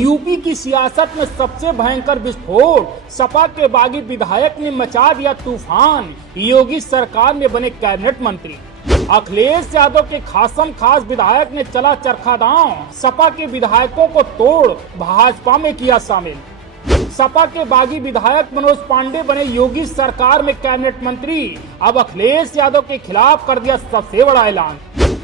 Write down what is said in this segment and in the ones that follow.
UP की सियासत में सबसे भयंकर विस्फोट, सपा के बागी विधायक ने मचा दिया तूफान, योगी सरकार में बने कैबिनेट मंत्री। अखिलेश यादव के खासम खास विधायक ने चला चरखा दांव, सपा के विधायकों को तोड़ भाजपा में किया शामिल। सपा के बागी विधायक मनोज पांडे बने योगी सरकार में कैबिनेट मंत्री। अब अखिलेश यादव के खिलाफ कर दिया सबसे बड़ा ऐलान।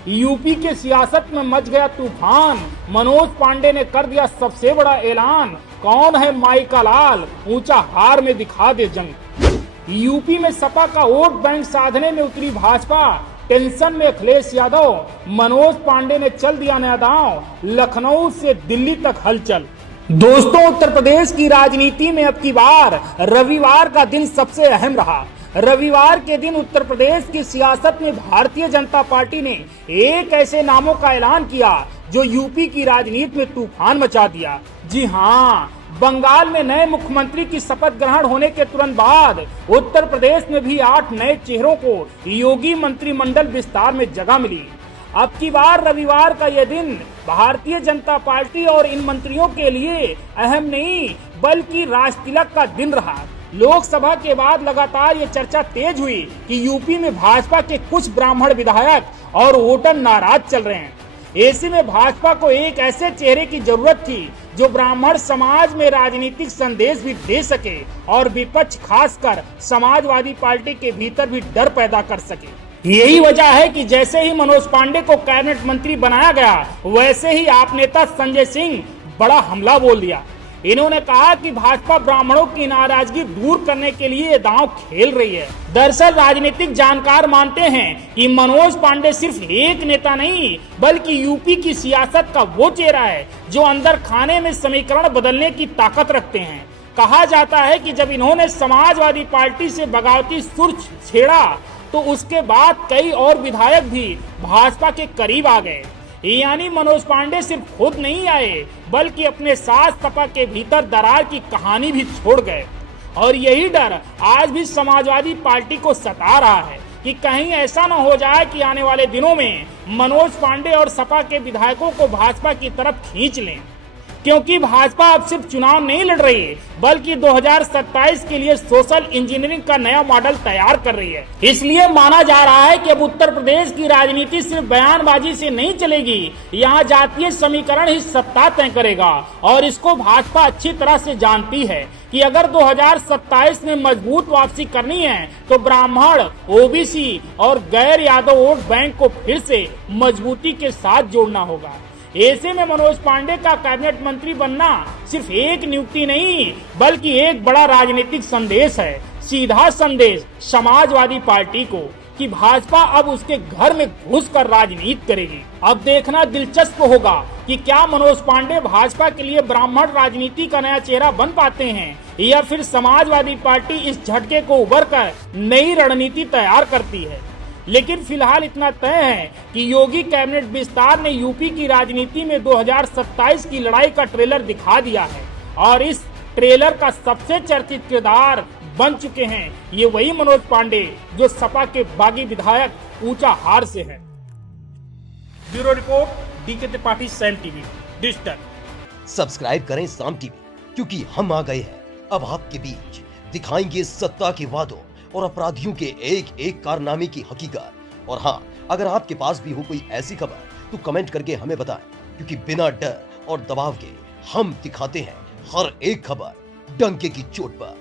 यूपी के सियासत में मच गया तूफान, मनोज पांडे ने कर दिया सबसे बड़ा ऐलान। कौन है माई का लाल, ऊंचा हार में दिखा दे जंग। यूपी में सपा का वोट बैंक साधने में उतरी भाजपा, टेंशन में अखिलेश यादव। मनोज पांडे ने चल दिया नया दांव, लखनऊ से दिल्ली तक हलचल। दोस्तों, उत्तर प्रदेश की राजनीति में अब की बार रविवार का दिन सबसे अहम रहा। रविवार के दिन उत्तर प्रदेश की सियासत में भारतीय जनता पार्टी ने एक ऐसे नामों का ऐलान किया जो यूपी की राजनीति में तूफान मचा दिया। जी हाँ, बंगाल में नए मुख्यमंत्री की शपथ ग्रहण होने के तुरंत बाद उत्तर प्रदेश में भी 8 नए चेहरों को योगी मंत्रिमंडल विस्तार में जगह मिली। अब की बार रविवार का यह दिन भारतीय जनता पार्टी और इन मंत्रियों के लिए अहम नहीं बल्कि राजतिलक का दिन रहा। लोकसभा के बाद लगातार ये चर्चा तेज हुई कि यूपी में भाजपा के कुछ ब्राह्मण विधायक और वोटर नाराज चल रहे हैं। ऐसे में भाजपा को एक ऐसे चेहरे की जरूरत थी जो ब्राह्मण समाज में राजनीतिक संदेश भी दे सके और विपक्ष खासकर समाजवादी पार्टी के भीतर भी डर पैदा कर सके। यही वजह है कि जैसे ही मनोज पांडे को कैबिनेट मंत्री बनाया गया, वैसे ही आप नेता संजय सिंह बड़ा हमला बोल दिया। इन्होंने कहा कि भाजपा ब्राह्मणों की नाराजगी दूर करने के लिए दांव खेल रही है। दरअसल राजनीतिक जानकार मानते हैं कि मनोज पांडे सिर्फ एक नेता नहीं बल्कि यूपी की सियासत का वो चेहरा है जो अंदर खाने में समीकरण बदलने की ताकत रखते हैं। कहा जाता है कि जब इन्होंने समाजवादी पार्टी से बगावती सुर छेड़ा तो उसके बाद कई और विधायक भी भाजपा के करीब आ गए। यानी मनोज पांडे सिर्फ खुद नहीं आए बल्कि अपने साथ सपा के भीतर दरार की कहानी भी छोड़ गए। और यही डर आज भी समाजवादी पार्टी को सता रहा है कि कहीं ऐसा न हो जाए कि आने वाले दिनों में मनोज पांडे और सपा के विधायकों को भाजपा की तरफ खींच लें, क्योंकि भाजपा अब सिर्फ चुनाव नहीं लड़ रही है बल्कि 2027 के लिए सोशल इंजीनियरिंग का नया मॉडल तैयार कर रही है। इसलिए माना जा रहा है कि अब उत्तर प्रदेश की राजनीति सिर्फ बयानबाजी से नहीं चलेगी, यहाँ जातीय समीकरण ही सत्ता तय करेगा। और इसको भाजपा अच्छी तरह से जानती है कि अगर 2027 में मजबूत वापसी करनी है तो ब्राह्मण, ओबीसी और गैर यादव वोट बैंक को फिर से मजबूती के साथ जोड़ना होगा। ऐसे में मनोज पांडे का कैबिनेट मंत्री बनना सिर्फ एक नियुक्ति नहीं बल्कि एक बड़ा राजनीतिक संदेश है। सीधा संदेश समाजवादी पार्टी को कि भाजपा अब उसके घर में घुसकर राजनीति करेगी। अब देखना दिलचस्प होगा कि क्या मनोज पांडे भाजपा के लिए ब्राह्मण राजनीति का नया चेहरा बन पाते हैं या फिर समाजवादी पार्टी इस झटके को उभरकर नई रणनीति तैयार करती है। लेकिन फिलहाल इतना तय है कि योगी कैबिनेट विस्तार ने यूपी की राजनीति में 2027 की लड़ाई का ट्रेलर दिखा दिया है और इस ट्रेलर का सबसे चर्चित किरदार बन चुके हैं ये वही मनोज पांडे जो सपा के बागी विधायक ऊंचा हार से है। Bureau report, DK Tripathi, Saam TV digital. Subscribe करें साम टीवी, क्योंकि हम आ गए हैं अब आपके बीच, दिखाएंगे सत्ता के वादों और अपराधियों के एक एक कारनामे की हकीकत। और हाँ, अगर आपके पास भी हो कोई ऐसी खबर तो कमेंट करके हमें बताएं, क्योंकि बिना डर और दबाव के हम दिखाते हैं हर एक खबर डंके की चोट पर।